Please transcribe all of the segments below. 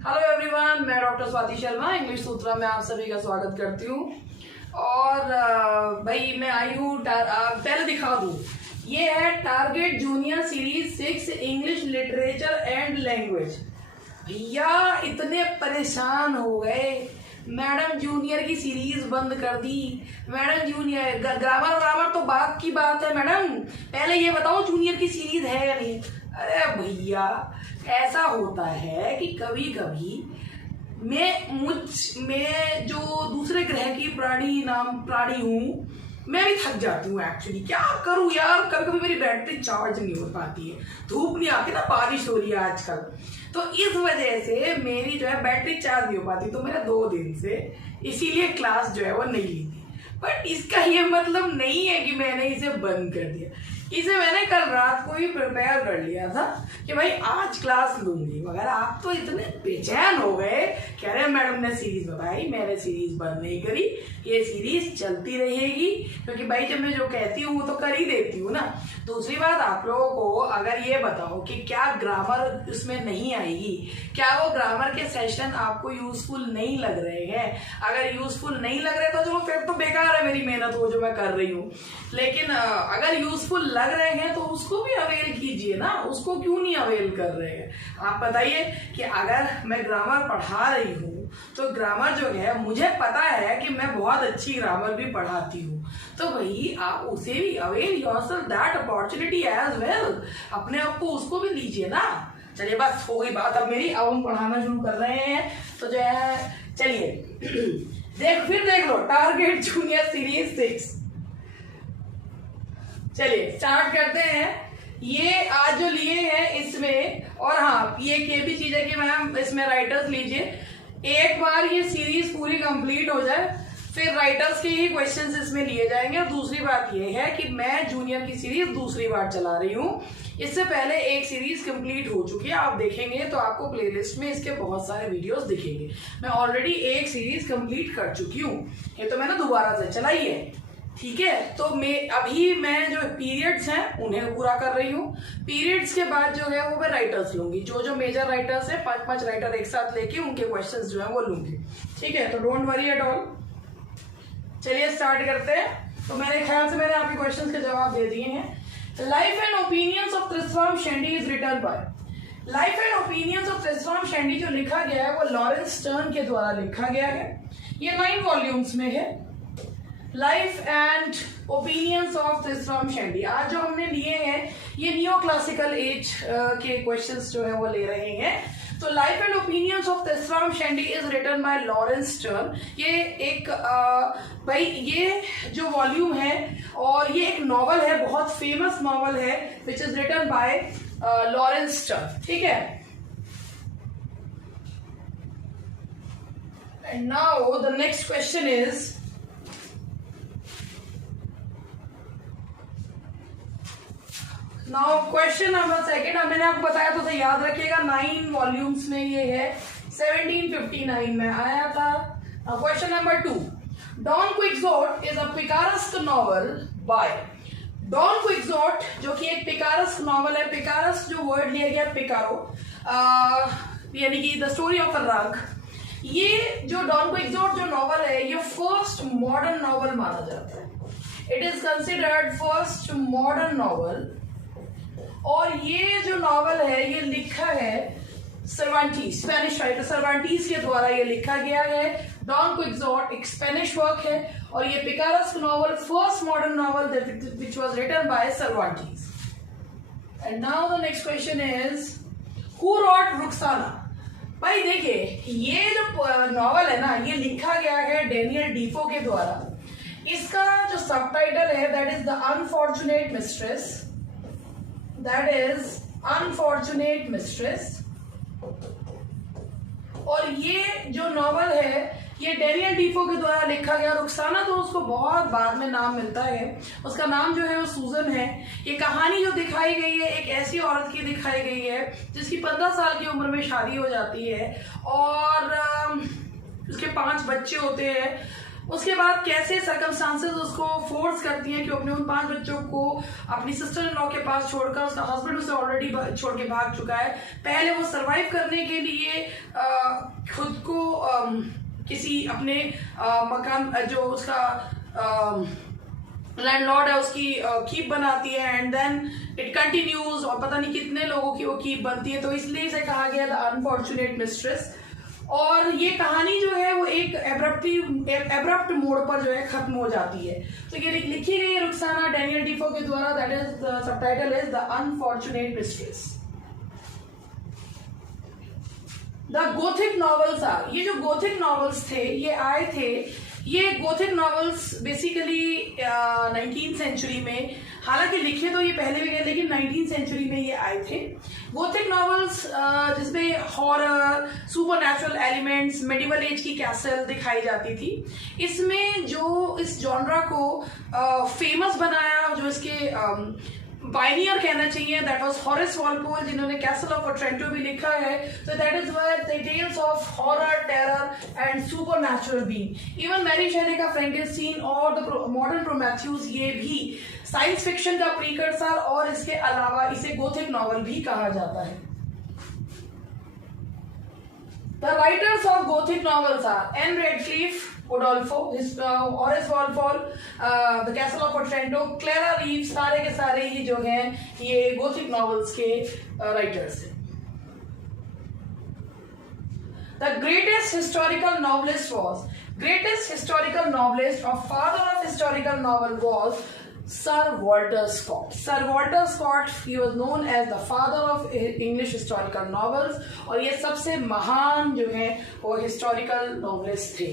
Hello everyone, मैं doctor Swati Sharma English सूत्रा में आप सभी का स्वागत करती हूँ। और भाई मैं आई हूँ पहले दिखा दूँ, ये है target junior series 6 English literature and language. भैया इतने परेशान हो गए, मैडम जूनियर की सीरीज बंद कर दी। मैडम जूनियर ग्रामर तो बात की बात है, मैडम पहले ये बताओ जूनियर की सीरीज है या नहीं। अरे भैया ऐसा होता है कि कभी कभी मैं जो दूसरे ग्रह की प्राणी हूँ, मैं भी थक जाती हूँ। एक्चुअली क्या करूँ यार, कभी कभी मेरी बैटरी चार्ज नहीं हो पाती है, धूप नहीं आती ना, बारिश हो रही है आजकल, तो इस वजह से मेरी जो है बैटरी चार्ज नहीं हो पाती। तो मेरा 2 दिन से इसीलिए क्लास जो है वो नहीं ली थी। बट इसका ये मतलब नहीं है कि मैंने इसे बंद कर दिया। इसे मैंने कल रात को ही प्रिपेयर कर लिया था कि भाई आज क्लास लूंगी, मगर आप तो इतने बेचैन हो गए, कह रहे मैडम ने सीरीज बताई। मैंने सीरीज बंद नहीं करी, ये सीरीज चलती रहेगी, क्योंकि भाई जब मैं जो कहती हूँ वो तो कर ही देती हूँ ना। दूसरी बात, आप लोगों को अगर ये बताओ कि क्या ग्रामर उसमें नहीं आएगी, क्या वो ग्रामर के सेशन आपको यूजफुल नहीं लग रहे हैं, अगर यूजफुल नहीं लग रहे तो चलो फिर तो बेकार है मेरी मेहनत वो जो मैं कर रही हूँ। लेकिन अगर यूजफुल लग रहे हैं तो उसको भी अवेल कीजिए ना, उसको क्यों नहीं अवेल कर रहे हैं। आप बताइए कि अगर मैं ग्रामर पढ़ा रही हूँ तो ग्रामर जो है मुझे पता है कि मैं बहुत अच्छी ग्रामर भी पढ़ाती हूँ, तो भाई आप उसे भी avail yourself that opportunity as well, अपने आप को उसको भी लीजिए ना। चलिए बस हो गई बात अब मेरी, अब हम पढ़ाना शुरू कर रहे हैं। तो जो है चलिए देख लो टारगेट जूनियर सीरीज 6। चलिए स्टार्ट करते हैं। ये आज जो लिए हैं इसमें, और हाँ ये भी चीज है कि मैम इसमें राइटर्स लीजिए, एक बार ये सीरीज पूरी कंप्लीट हो जाए फिर राइटर्स के ही क्वेश्चंस इसमें लिए जाएंगे। और दूसरी बात ये है कि मैं जूनियर की सीरीज दूसरी बार चला रही हूँ, इससे पहले एक सीरीज कंप्लीट हो चुकी है। आप देखेंगे तो आपको प्लेलिस्ट में इसके बहुत सारे वीडियोस दिखेंगे। मैं ऑलरेडी एक सीरीज कंप्लीट कर चुकी हूँ, ये तो मैंने दोबारा से चलाई है, ठीक है। तो मैं जो पीरियड्स हैं उन्हें पूरा कर रही हूँ। पीरियड्स के बाद जो है वो मैं राइटर्स लूंगी, जो मेजर राइटर्स हैं 5 राइटर एक साथ लेके उनके क्वेश्चंस जो है वो लूंगी, ठीक है। तो डोंट वरी एट ऑल। चलिए स्टार्ट करते हैं। तो मेरे ख्याल से मैंने आपके क्वेश्चंस के जवाब दे दिए हैं। Life and opinions of Tristram Shandy is written by. Life and opinions of Tristram Shandy जो लिखा गया है वो लॉरेंस स्टर्न के द्वारा लिखा गया है। ये 9 वॉल्यूम्स में है। Life and opinions of Tristram Shandy. आज जो हमने लिए हैं ये नियो क्लासिकल एज के क्वेश्चंस जो है वो ले रहे हैं। तो life and opinions of Tristram Shandy is written by Laurence Sterne. ये एक भाई ये जो वॉल्यूम है और ये एक नॉवल है, बहुत फेमस नॉवल है, which is written by Laurence Sterne, ठीक है। And now the next question is, now question number 2। मैंने आपको बताया तो याद रखिएगा 9 वॉल्यूम्स में ये है, 1759 में आया था। Question number 2, Don Quixote is a picaresque novel by. Don Quixote जो कि एक पिकारेस्क नॉवल है, पिकारेस्क जो वर्ड लिया गया पिकारो, यानी कि द स्टोरी ऑफ अ रग। ये जो डॉन क्विक्सोट जो नॉवल है ये फर्स्ट मॉडर्न नॉवल माना जाता है। It is considered first modern novel. और ये जो नॉवल है ये लिखा है सर्वांटीज, स्पेनिश राइटर सर्वांटीज के द्वारा ये लिखा गया है। डॉन क्विक्सोट एक स्पेनिश वर्क है और ये picaresque novel first modern novel which was written by Cervantes. And now the next question is, who wrote Roxana. भाई देखिए ये जो नॉवल है ना ये लिखा गया है डेनियल डीफो के द्वारा। इसका जो सबटाइटल है that is the unfortunate mistress, that is unfortunate mistress। और ये जो नॉवल है ये डेनियल डीफो के द्वारा लिखा गया। रुक्साना तो उसको बहुत बाद में नाम मिलता है, उसका नाम जो है वो सूजन है। ये कहानी जो दिखाई गई है एक ऐसी औरत की दिखाई गई है जिसकी 15 साल की उम्र में शादी हो जाती है और उसके 5 बच्चे होते हैं। उसके बाद कैसे सर्कमस्टांसेस उसको फोर्स करती हैं कि अपने उन 5 बच्चों को अपनी सिस्टर इन लॉ के पास छोड़कर, उसका हस्बैंड उसे ऑलरेडी छोड़ के भाग चुका है, पहले वो सरवाइव करने के लिए खुद को किसी अपने मकान जो उसका लैंडलॉर्ड है उसकी कीप बनाती है, एंड देन इट कंटिन्यूज, और पता नहीं कितने लोगों की वो कीप बनती है, तो इसलिए इसे कहा गया द अनफॉर्चुनेट मिस्ट्रेस। और ये कहानी जो है वो एक एब्रप्ट मोड पर जो है खत्म हो जाती है। तो ये लिखी गई है रुक्साना डैनियल डिफो के द्वारा, that is the subtitle is the unfortunate mistress. The Gothic novels are, ये जो गोथिक नॉवेल्स थे ये आए थे, ये Gothic novels basically 19th century में, हालांकि लिखे तो ये पहले भी गए लेकिन 19th सेंचुरी में ये आए थे। गोथिक नॉवेल्स जिसमें horror, supernatural elements, medieval age की कैसल दिखाई जाती थी। इसमें जो इस जॉनरा को फेमस बनाया, जो इसके पायनियर कहना चाहिए, दैट वाज हॉरेस वॉलपोल, जिन्होंने कैसल ऑफ ओट्रेंटो भी लिखा है। तो that is where the tales of horror, terror and supernatural being. Even Mary Shelley का फ्रैंकेनस्टीन और द मॉडर्न प्रोमेथ्यूस, ये भी साइंस फिक्शन का प्रीकर्सर, और इसके अलावा इसे गोथिक नॉवल भी कहा जाता है। The writers of Gothic novels are Anne Radcliffe, Udolpho, Horace Walpole, The Castle of Otranto, Clara Reeves, सारे के सारे ही जो हैं ये Gothic novels के राइटर्स हैं। The greatest historical novelist or father of historical novel was Sir Walter Scott. Sir Walter Scott, he was known as the father of English historical novels, और ये सबसे महान जो है वो historical novelist थे।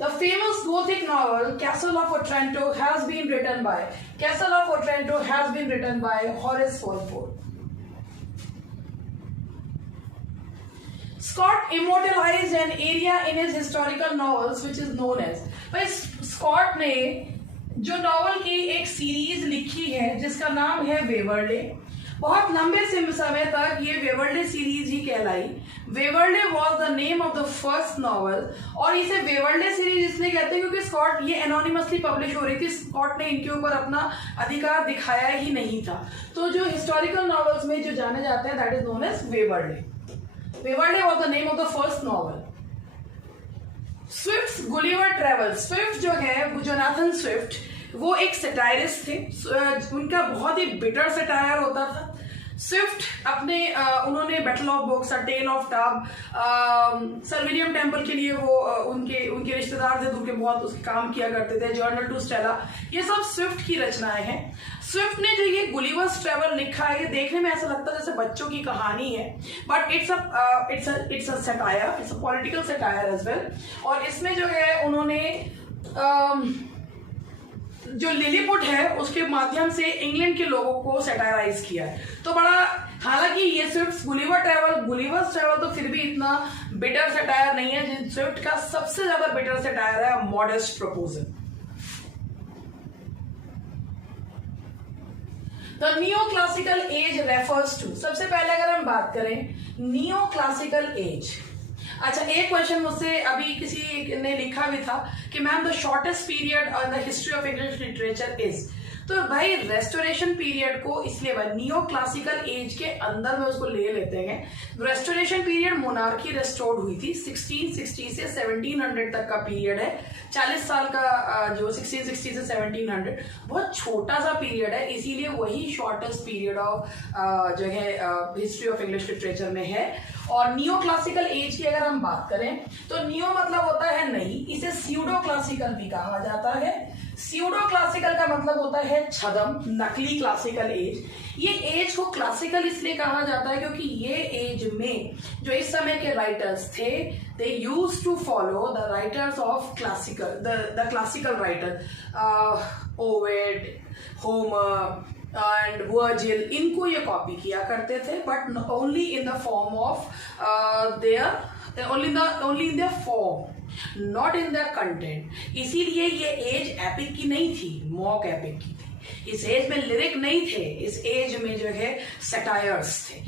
The famous Gothic novel Castle of Otranto has been written by Horace Walpole. Scott immortalized an area in his historical novels which is known as, भाई Scott ने जो नॉवल की एक सीरीज लिखी है जिसका नाम है वेवरले, बहुत लंबे समय तक ये वेवरले सीरीज ही कहलाई। Waverley was the name of the first novel, और इसे वेवरले सीरीज इसलिए कहते हैं क्योंकि स्कॉट ये एनोनिमसली पब्लिश हो रही थी, स्कॉट ने इनके ऊपर अपना अधिकार दिखाया ही नहीं था। तो जो हिस्टोरिकल नॉवेल्स में जो जाने जाते हैं that is known as Waverley. Waverley was the name of the first novel. Swift's Gulliver travels, Swift जो है जोनाथन स्विफ्ट, वो एक सटायरिस्ट थे, उनका बहुत ही बिटर सटायर होता था। स्विफ्ट अपने उन्होंने battle of books, tale of tub, sir William Temple के लिए वो उनके रिश्तेदार थे, तो उनके बहुत उसके काम किया करते थे। जर्नल टू स्टेला, ये सब स्विफ्ट की रचनाएं हैं। स्विफ्ट ने जो ये गुलिवर्स ट्रेवल लिखा है, ये देखने में ऐसा लगता है जैसे बच्चों की कहानी है, but it's a satire, it's a political satire as well. और इसमें जो है उन्होंने जो लिलीपुट है उसके माध्यम से इंग्लैंड के लोगों को सटायराइज किया है। तो बड़ा, हालांकि ये स्विफ्ट गुलिवर्स ट्रेवल तो फिर भी इतना बिटर सटायर नहीं है। स्विफ्ट का सबसे ज्यादा बिटर सटायर है Modest Proposal. The neo classical age refers to, सबसे पहले अगर हम बात करें नियो क्लासिकल एज, अच्छा एक क्वेश्चन मुझसे अभी किसी ने लिखा भी था कि ma'am the shortest period on the history of English literature is, तो भाई रेस्टोरेशन पीरियड को इसलिए नियो क्लासिकल एज के अंदर में उसको ले लेते हैं। रेस्टोरेशन पीरियड मोनार्की रेस्टोर्ड हुई थी, 1660 से 1700 तक का पीरियड है, 40 साल का जो 1660 से 1700 बहुत छोटा सा पीरियड है, इसीलिए वही शॉर्टेस्ट पीरियड ऑफ जो है हिस्ट्री ऑफ इंग्लिश लिटरेचर में है। और नियो क्लासिकल एज की अगर हम बात करें तो नियो मतलब होता है नहीं, इसे स्यूडो क्लासिकल भी कहा जाता है। स्यूडो क्लासिकल का मतलब होता है छदम, नकली क्लासिकल एज। ये एज को क्लासिकल इसलिए कहा जाता है क्योंकि ये एज में जो इस समय के राइटर्स थे, they used to follow the writers of classical, the classical writer, Ovid, Homer and Virgil, इनको ये कॉपी किया करते थे, but only in the form of only in their form, not in the content. इसीलिए ये as epic की नहीं थी, मॉक एपिक की थी। इस एज में लिरिक नहीं थे, इस एज में जो है सटायर्स थे।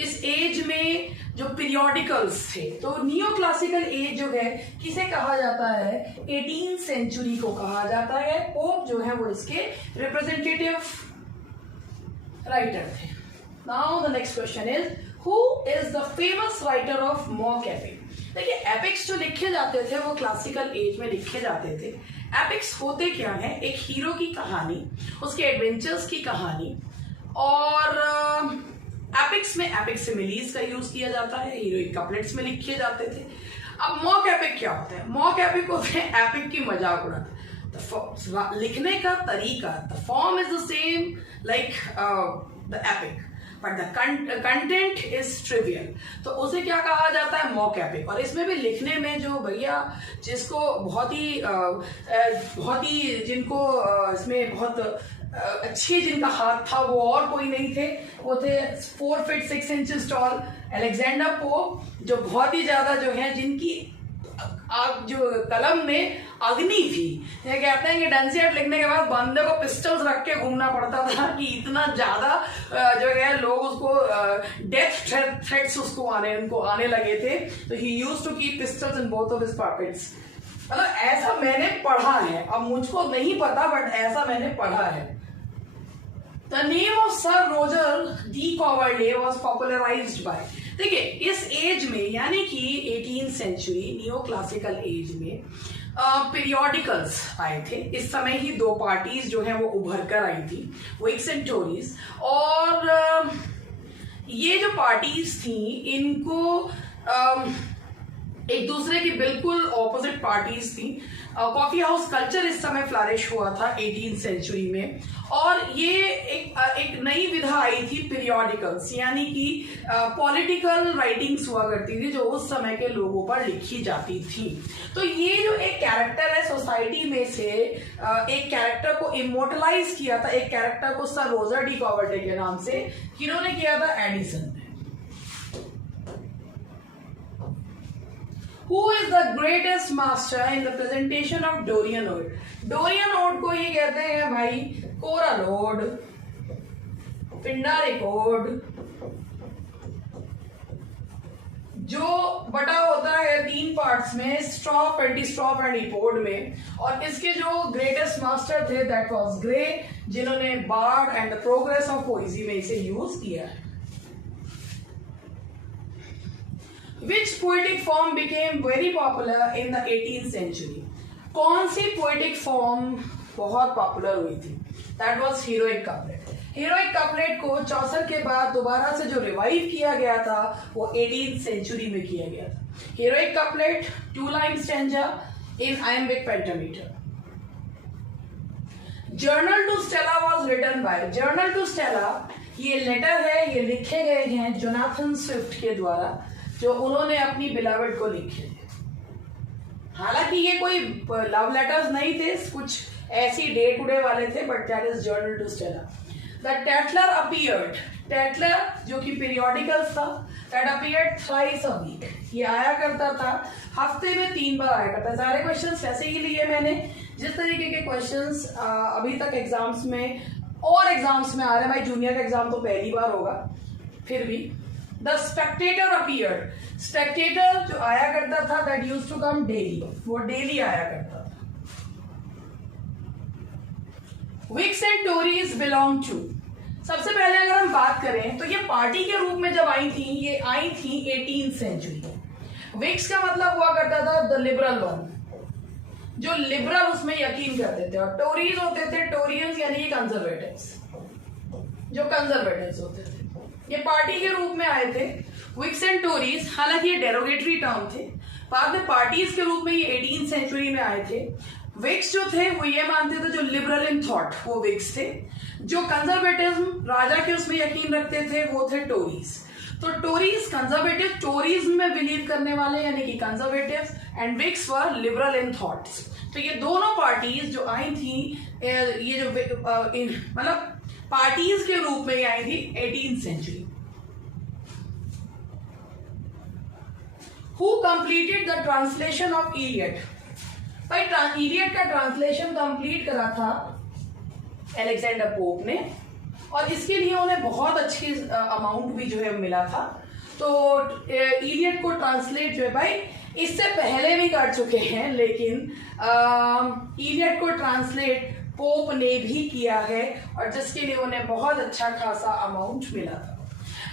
इस एज में जो पीरियोडिकल्स थे, तो नियो क्लासिकल एज जो है किसे कहा जाता है, 18th सेंचुरी को कहा जाता है। पोप जो है वो इसके रिप्रेजेंटेटिव राइटर थे। Now the next question is who is the famous writer of mock epic. देखिए एपिक्स जो लिखे जाते थे वो क्लासिकल एज में लिखे जाते थे। एपिक्स होते क्या है, एक हीरो की कहानी, उसके एडवेंचर्स की कहानी, और एपिक्स में एपिक सिमिलीज का यूज किया जाता है, हीरोइक कपलेट्स में लिखे जाते थे। अब मॉक एपिक क्या होते हैं, मॉक एपिक होते हैं एपिक की मजाक उड़ाते। लिखने का तरीका, the form is the same like the epic but the content is trivial, तो उसे क्या कहा जाता है, मॉक एपिक। और इसमें भी लिखने में जो भैया जिसको बहुत ही जिनको इसमें बहुत अच्छी जिनका हाथ था वो और कोई नहीं थे, वो थे 4 feet 6 inches tall Alexander Pope, जो बहुत ही ज्यादा जो है जिनकी जो कलम में अग्नि थी। ये कहते हैं कि डंसियट लिखने के बाद बंदे को पिस्टल्स रख के घूमना पड़ता था कि इतना ज्यादा जो है लोग उसको डेथ थ्रेट्स उनको आने लगे थे। तो he used to keep pistols in both of his pockets. मतलब ऐसा मैंने पढ़ा है, अब मुझको नहीं पता बट ऐसा मैंने पढ़ा है। The name of sir Roger de Coverley was popularized by, देखिए इस एज में यानी कि 18th century neo classical age में पीरियोडिकल्स आए थे। इस समय ही 2 पार्टीज जो है वो उभर कर आई थी, विक्स एंड टोरीज। और ये जो पार्टीज थी इनको एक दूसरे की बिल्कुल ऑपोजिट पार्टीज थी। कॉफी हाउस कल्चर इस समय फ्लरिश हुआ था 18th सेंचुरी में, और ये एक नई विधा आई थी पीरियोडिकल्स, यानी कि पॉलिटिकल राइटिंग्स हुआ करती थी जो उस समय के लोगों पर लिखी जाती थी। तो ये जो एक कैरेक्टर है सोसाइटी में से एक कैरेक्टर को इमोर्टलाइज किया था, एक कैरेक्टर को सर रोजर डी कॉवर्ले के नाम से किन्होंने किया था, Edison. Who is the greatest master in the presentation of Dorian Ode? Dorian Ode को ये कहते हैं भाई कोरल ओड, पिंडारिक ओड, जो बटा होता है 3 पार्ट्स में, स्ट्रॉप, एंटीस्ट्रॉप एंड इपोड में। और इसके जो ग्रेटेस्ट मास्टर थे दैट वाज ग्रे, जिन्होंने Bard and the Progress of Poesy में इसे यूज किया है। Which poetic form became very popular in the 18th century? कौन सी poetic form बहुत पॉपुलर हुई थी? That was heroic couplet. Heroic couplet को चौसर के बाद दोबारा से जो रिवाइव किया गया था वो 18th सेंचुरी में किया गया था। Heroic couplet, 2-line stanza in iambic pentameter. Journal to Stella was written by, Journal to Stella ये लेटर है, ये लिखे गए हैं जोनाथन स्विफ्ट के द्वारा, जो उन्होंने अपनी बिलावट को लिखे थे। हालांकि ये कोई लव लेटर्स नहीं थे, कुछ ऐसी डे टू डे वाले थे, but that is journal to Stella. The Tatler appeared, Tatler जो कि पीरियोडिकल्स था, that appeared thrice a week, ये आया करता था हफ्ते में 3 बार आया करता। सारे क्वेश्चंस ऐसे ही लिए मैंने, जिस तरीके के क्वेश्चंस अभी तक एग्जाम्स में और एग्जाम्स में आ रहे हैं। भाई जूनियर का एग्जाम तो पहली बार होगा, फिर भी। द स्पेक्टेटर अपीयर्ड, स्पेक्टेटर जो आया करता था that used to come daily, वो डेली आया करता था। Whigs and Tories belong to, सबसे पहले अगर हम बात करें तो ये पार्टी के रूप में जब आई थी, ये आई थी 18th सेंचुरी। विक्स का मतलब हुआ करता था द लिबरल वन, जो लिबरल उसमें यकीन करते थे, और टोरीज होते थे टोरियंस यानी कि कंजर्वेटिव्स, जो कंजर्वेटिव्स होते थे। ये पार्टी के रूप में आए थे विक्स एंड टोरीज, हालांकि ये डेरोगेटरी टर्म थे। बाद में पार्टीज के रूप में ये 18th सेंचुरी में आए थे। विक्स जो थे वो ये मानते थे जो लिबरल इन थॉट वो विक्स थे, जो कंजर्वेटिज्म राजा के उसमें यकीन रखते थे वो थे टोरीज। तो टोरीज कंजर्वेटिव, टोरीज्म में बिलीव करने वाले यानी कि conservatives, and Whigs were liberal in thoughts. तो ये दोनों पार्टीज जो आई थी, ये जो मतलब पार्टीज के रूप में आई थी 18th century. Who completed the translation of Iliad? भाई इलियड का ट्रांसलेशन कंप्लीट करा था अलेक्जेंडर पोप ने। और इसके लिए उन्हें बहुत अच्छी अमाउंट भी जो है मिला था। तो इलियड को ट्रांसलेट जो है भाई इससे पहले भी कर चुके हैं, लेकिन इलियड को ट्रांसलेट पोप ने भी किया है और जिसके लिए उन्हें बहुत अच्छा खासा अमाउंट मिला था।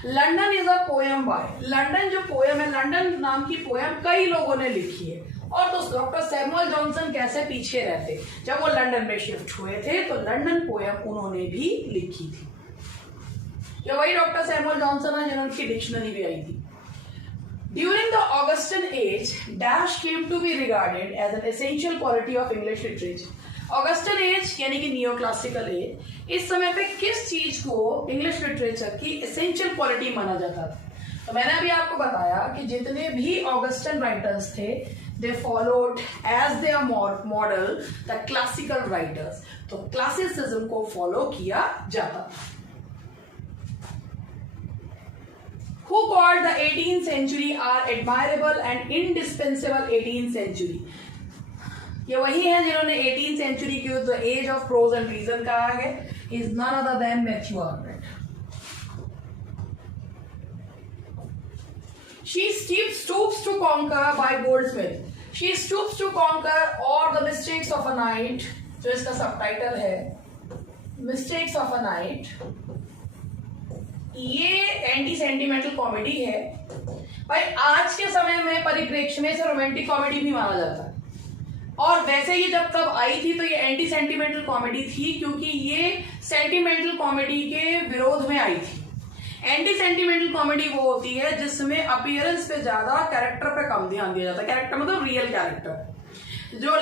London is a poem by, London जो पोएम है, लंडन नाम की पोएम कई लोगों ने लिखी है। और तो डॉक्टर सैमुअल जॉनसन कैसे पीछे रहते, जब वो लंदन में शिफ्ट हुए थे तो लंदन पोएम उन्होंने भी लिखी थी। ये वही डॉक्टर सैमुअल जॉनसन है जिनकी डिक्शनरी भी आई थी। During the Augustan age, dash came to be regarded as an essential quality of English literature. Augustan age यानी कि नियो क्लासिकल एज, इस समय पे किस चीज को इंग्लिश लिटरेचर की एसेंशियल क्वालिटी माना जाता था? तो मैंने अभी आपको बताया कि जितने भी ऑगस्टन राइटर्स थे, they followed as their model the classical writers. तो क्लासिसिज्म को फॉलो किया जाता था। Who called the 18th century our admirable and indispensable 18th century? ये वही है जिन्होंने 18th century को the age of prose and reason कहा है। Is none other than Matthew Arnold. She stoops to conquer by Goldsmith. She stoops to conquer all the mistakes of a night, जो इसका subtitle है Mistakes of a Night। ये anti sentimental comedy है भाई। आज के समय में परिप्रेक्ष्य में इसे रोमांटिक कॉमेडी भी माना जाता है, और वैसे ही जब तब आई थी तो ये एंटी सेंटिमेंटल कॉमेडी थी, क्योंकि ये सेंटिमेंटल कॉमेडी के विरोध में आई थी। एंटी सेंटिमेंटल कॉमेडी वो होती है जिसमें अपीयरेंस पे ज्यादा, कैरेक्टर पे कम ध्यान दिया जाता है। कैरेक्टर मतलब रियल कैरेक्टर, जो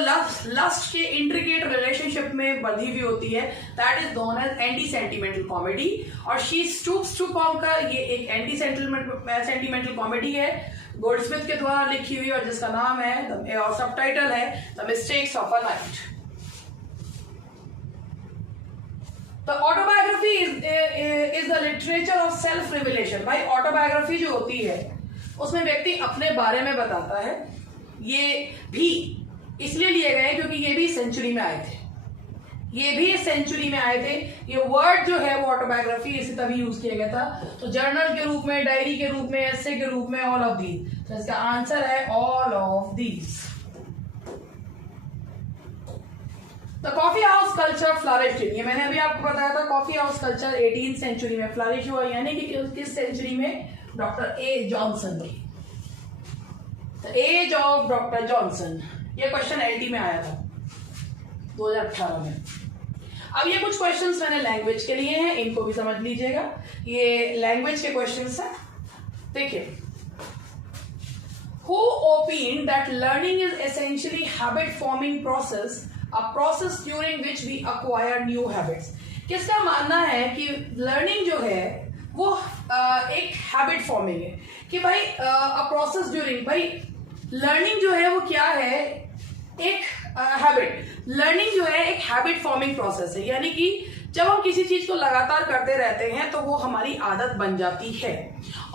लस्ट के इंट्रिकेट रिलेशनशिप में बंधी हुई होती है, that is known as anti sentimental comedy. और शी स्टूप्स टू कॉन्कर, ये एक एंटी सेंटिमेंटल कॉमेडी है गोल्डस्मिथ के द्वारा लिखी हुई, और जिसका नाम है और सबटाइटल है the mistakes of a night. The autobiography is the literature of self revelation. भाई ऑटोबायोग्राफी जो होती है उसमें व्यक्ति अपने बारे में बताता है। ये भी इसलिए लिए गए क्योंकि ये भी सेंचुरी में आए थे, ये भी सेंचुरी में आए थे। ये वर्ड जो है वो ऑटोबायोग्राफी इसी तभी यूज किया गया था। तो जर्नल के रूप में, डायरी के रूप में, एसे के रूप में, ऑल ऑफ दीज। तो इसका आंसर है all of these. The coffee house culture flourished in, ये मैंने अभी आपको बताया था। Coffee house culture 18th century में फ्लरिश हुआ, यानी कि किस सेंचुरी में? डॉक्टर ए जॉनसन की, the age of doctor Johnson. ये क्वेश्चन एलटी में आया था 2018 में। अब ये कुछ क्वेश्चंस मैंने लैंग्वेज के लिए हैं, इनको भी समझ लीजिएगा। ये लैंग्वेज के क्वेश्चंस हैं। देखिए, Who opined that learning is essentially habit forming process, a process during which we acquire new habits? किसका मानना है कि लर्निंग जो है वो एक हैबिट फॉर्मिंग है, कि भाई अ प्रोसेस ड्यूरिंग, भाई लर्निंग जो है वो क्या है? एक हैबिट। लर्निंग जो है एक हैबिट फॉर्मिंग प्रोसेस है, यानी कि जब हम किसी चीज को लगातार करते रहते हैं तो वो हमारी आदत बन जाती है,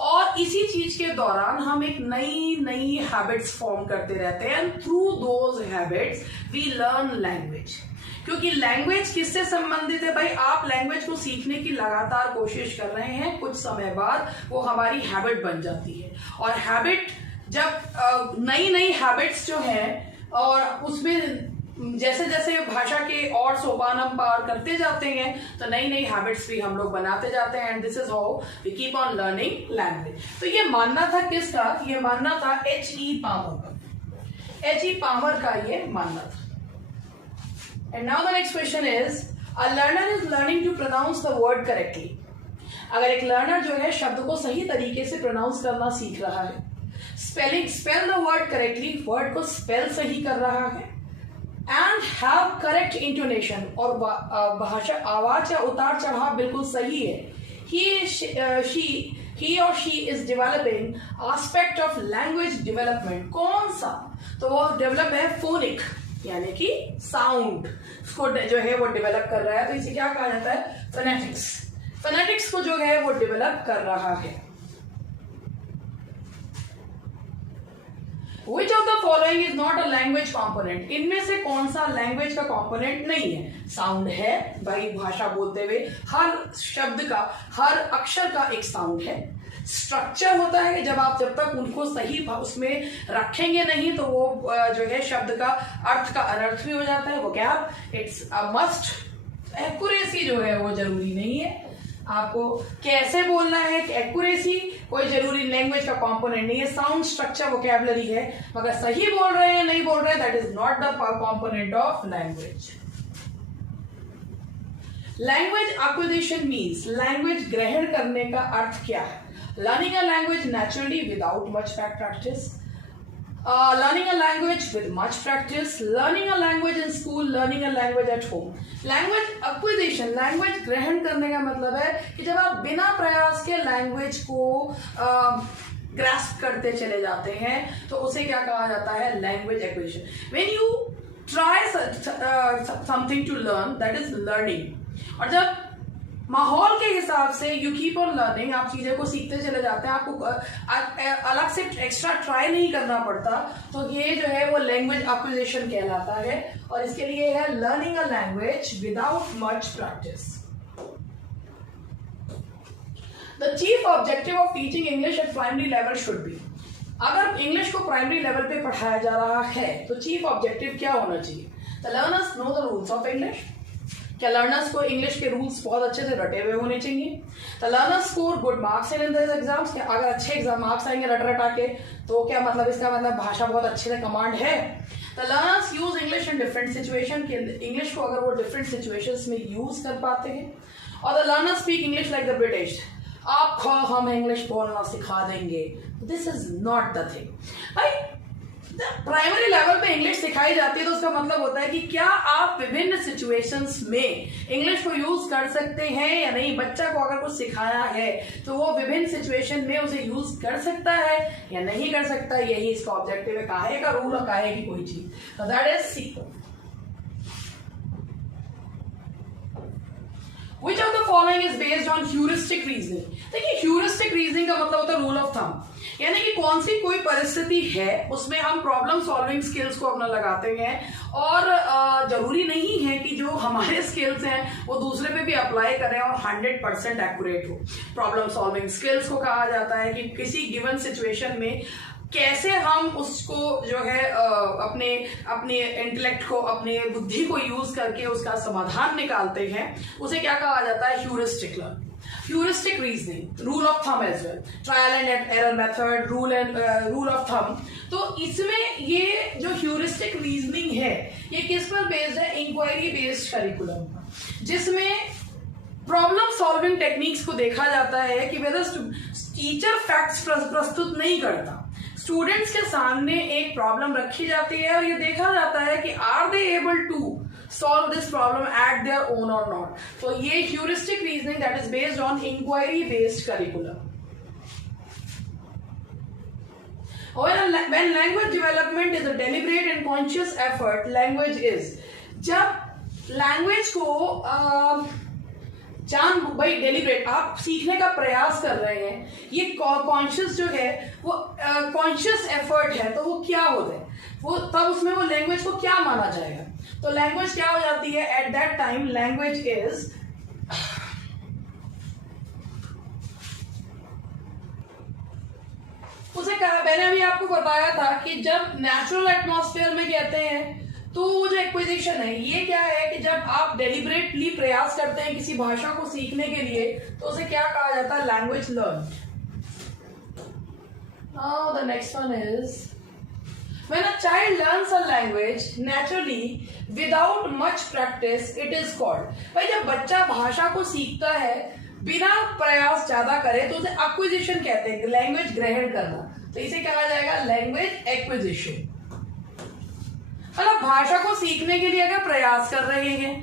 और इसी चीज के दौरान हम एक नई नई हैबिट्स फॉर्म करते रहते हैं। And through those habits we learn language. क्योंकि लैंग्वेज किससे संबंधित है भाई? आप लैंग्वेज को सीखने की लगातार कोशिश कर रहे हैं, कुछ समय बाद वो हमारी हैबिट बन जाती है। और हैबिट जब नई नई हैबिट्स जो हैं, और उसमें जैसे जैसे भाषा के और सोपान हम पार करते जाते हैं तो नई नई हैबिट्स भी हम लोग बनाते जाते हैं। And this is how we keep on learning language. तो ये मानना था किसका? ये मानना था H.E. पामर का। H.E. पामर का ये मानना था। And now the next question is, a learner is learning to pronounce the word correctly. अगर एक लर्नर जो है शब्द को सही तरीके से प्रोनाउंस करना सीख रहा है, spell the word correctly, word को स्पेल सही कर रहा है, एंड हैव करेक्ट इंटोनेशन, और भाषा आवाज या उतार चढ़ाव बिल्कुल सही है, he or she is developing aspect of language development। कौन सा? तो वो डेवलप है फोनिक, यानी कि साउंड उसको जो है वो डेवलप कर रहा है। तो इसे क्या कहा जाता है? फोनेटिक्स। फोनेटिक्स को जो है वो डेवलप कर रहा है। Which of the following is not a language component? इनमें से कौन सा लैंग्वेज का कंपोनेंट नहीं है? साउंड है, भाई भाषा बोलते हुए हर शब्द का, हर अक्षर का एक साउंड है। स्ट्रक्चर होता है कि जब तक उनको सही उसमें रखेंगे नहीं तो वो जो है शब्द का अर्थ का अनर्थ भी हो जाता है। वो क्या, इट्स अ मस्ट। एक्यूरेसी जो है वो जरूरी नहीं है, आपको कैसे बोलना है कि एक्यूरेसी कोई जरूरी लैंग्वेज का कंपोनेंट नहीं है। साउंड, स्ट्रक्चर, वोकैबुलरी है, मगर सही बोल रहे हैं नहीं बोल रहे हैं, that is not the component of language. Language acquisition means, language ग्रहण करने का अर्थ क्या है? Learning a language naturally without much practice, learning a language with much practice, learning a language in school, learning a language at home. Language acquisition, language ग्रहण करने का मतलब है कि जब आप बिना प्रयास के लैंग्वेज को ग्रास्प करते चले जाते हैं तो उसे क्या कहा जाता है? Language acquisition. When you try something to learn, that is learning. और जब माहौल के हिसाब से यू कीप ऑन लर्निंग, आप चीजें को सीखते चले जाते हैं, आपको अलग से एक्स्ट्रा ट्राई नहीं करना पड़ता, तो ये जो है वो लैंग्वेज एक्विजिशन कहलाता है। और इसके लिए है learning a language without much practice. The chief objective of teaching English at primary level should be, अगर इंग्लिश को प्राइमरी लेवल पे पढ़ाया जा रहा है तो चीफ ऑब्जेक्टिव क्या होना चाहिए? The learners know the rules of English, क्या लर्नर्स को इंग्लिश के रूल्स बहुत अच्छे से रटे हुए होने चाहिए? The learners score good marks in this exams, क्या अगर अच्छे एग्जाम मार्क्स आएंगे रटा के तो क्या मतलब, इसका मतलब भाषा बहुत अच्छे से कमांड है? The learners use English in different situation, English को अगर वो डिफरेंट सिचुएशंस में यूज कर पाते हैं। और the learners speak English like the British, आपको हम इंग्लिश बोलना सिखा देंगे, this is not the thing. भाई प्राइमरी लेवल पे इंग्लिश सिखाई जाती है तो उसका मतलब होता है कि क्या आप विभिन्न सिचुएशंस में इंग्लिश को यूज कर सकते हैं या नहीं। बच्चा को अगर कुछ सिखाया है तो वो विभिन्न सिचुएशन में उसे यूज कर सकता है या नहीं कर सकता, यही इसका ऑब्जेक्टिव है। काहे का रूल और काहे की कोई चीज, that is C. Which of the following is based on heuristic reasoning? देखिए heuristic reasoning का मतलब होता है रूल ऑफ थंब, यानी कि कौन सी कोई परिस्थिति है उसमें हम प्रॉब्लम सॉल्विंग स्किल्स को अपना लगाते हैं और जरूरी नहीं है कि जो हमारे स्किल्स हैं वो दूसरे पे भी अप्लाई करें और 100% एक्यूरेट हो। प्रॉब्लम सॉल्विंग स्किल्स को कहा जाता है कि किसी गिवन सिचुएशन में कैसे हम उसको जो है अपने इंटेलेक्ट को, अपने बुद्धि को यूज करके उसका समाधान निकालते हैं, उसे क्या कहा जाता है? Heuristic learning, heuristic reasoning, rule of thumb as well, trial and error method, rule of thumb. तो इसमें ये जो ह्यूरिस्टिक रीजनिंग है ये किस पर बेस्ड है? इंक्वायरी बेस्ड करिकुलम, जिसमें प्रॉब्लम सॉल्विंग टेक्निक्स को देखा जाता है कि वेदर टीचर फैक्ट्स प्रस्तुत नहीं करता, स्टूडेंट्स के सामने एक प्रॉब्लम रखी जाती है और ये देखा जाता है कि are they able to solve this problem at their own और नॉट। तो ये heuristic reasoning that is based on inquiry based curriculum. When language development is a deliberate and conscious effort, language is, जब language को भाई deliberate आप सीखने का प्रयास कर रहे हैं, ये कॉन्शियस जो है वो कॉन्शियस एफर्ट है, तो वो क्या होता है, वो तब उसमें वो लैंग्वेज को क्या माना जाएगा? तो लैंग्वेज क्या हो जाती है at that time? Language is उसे कहा, मैंने अभी आपको बताया था कि जब नेचुरल एटमॉस्फेयर में कहते हैं तो जो एक्विजिशन है ये क्या है कि जब आप डेलिब्रेटली प्रयास करते हैं किसी भाषा को सीखने के लिए तो उसे क्या कहा जाता है? Language learn. Now the next one is when a child learns a language naturally without much practice it is called. भाई जब बच्चा भाषा को सीखता है बिना प्रयास ज्यादा करे तो उसे एक्विजिशन कहते हैं, लैंग्वेज ग्रहण करना, तो इसे कहा जाएगा लैंग्वेज एक्विजिशन। मतलब भाषा को सीखने के लिए अगर प्रयास कर रहे हैं,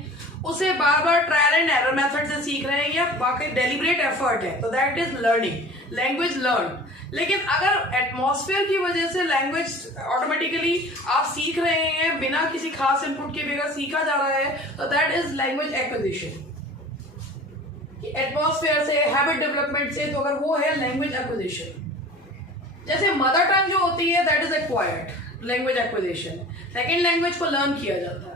उसे बार बार ट्रायल एंड एरर मेथड से सीख रहे हैं या बाकी डेलिब्रेट एफर्ट है, तो that is learning, language learn. लेकिन अगर एटमॉस्फेयर की वजह से लैंग्वेज ऑटोमेटिकली आप सीख रहे हैं बिना किसी खास इनपुट के बगैर सीखा जा रहा है, तो that is language acquisition. Atmosphere से, हैबिट डेवलपमेंट से, तो अगर वो है लैंग्वेज एक्विजिशन। जैसे मदर टंग जो होती है that is acquired language acquisition, second language को लर्न किया जाता है।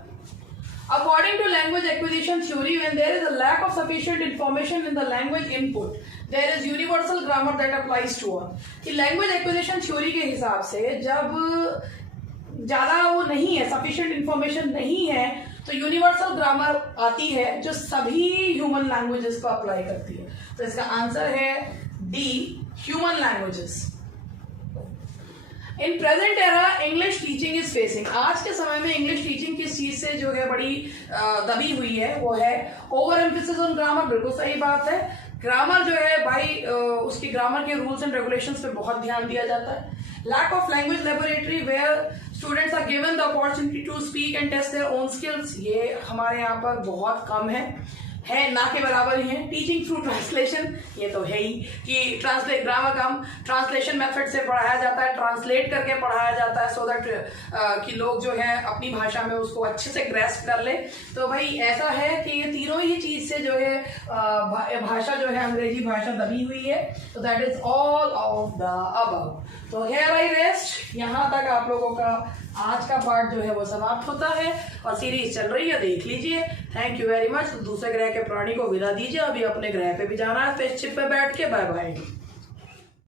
According to language acquisition theory, when there is a lack of sufficient information in the language input, there is universal grammar that applies to all. कि language acquisition theory के हिसाब से जब ज़्यादा वो नहीं है, sufficient information नहीं है, तो universal grammar आती है जो सभी human languages को apply करती है। तो इसका आंसर है D, human languages. In present era English teaching is facing, आज के समय में इंग्लिश टीचिंग किस चीज से जो है बड़ी दबी हुई है, वो है ओवर एम्फेसिस ऑन ग्रामर। बिल्कुल सही बात है, ग्रामर जो है भाई उसकी ग्रामर के रूल्स एंड रेगुलेशंस पे बहुत ध्यान दिया जाता है। Lack of language laboratory where students are given the opportunity to speak and test their own skills, ये हमारे यहाँ पर बहुत कम है ना के बराबर ही है। टीचिंग थ्रू ट्रांसलेशन, ये तो है ही कि ट्रांसलेट ग्रामर कम ट्रांसलेशन मेथड से पढ़ाया जाता है, ट्रांसलेट करके पढ़ाया जाता है सो दैट कि लोग जो है अपनी भाषा में उसको अच्छे से ग्रेस्प कर ले। तो भाई ऐसा है कि ये तीनों ही चीज से जो है भाषा जो है अंग्रेजी भाषा दबी हुई है। तो that is all of the above. तो हियर आई रेस्ट, यहाँ तक आप लोगों का आज का पार्ट जो है वो समाप्त होता है और सीरीज चल रही है, देख लीजिए। Thank you very much. दूसरे ग्रह के प्राणी को विदा दीजिए, अभी अपने ग्रह पे भी जाना है स्पेसशिप पे बैठ के। Bye bye.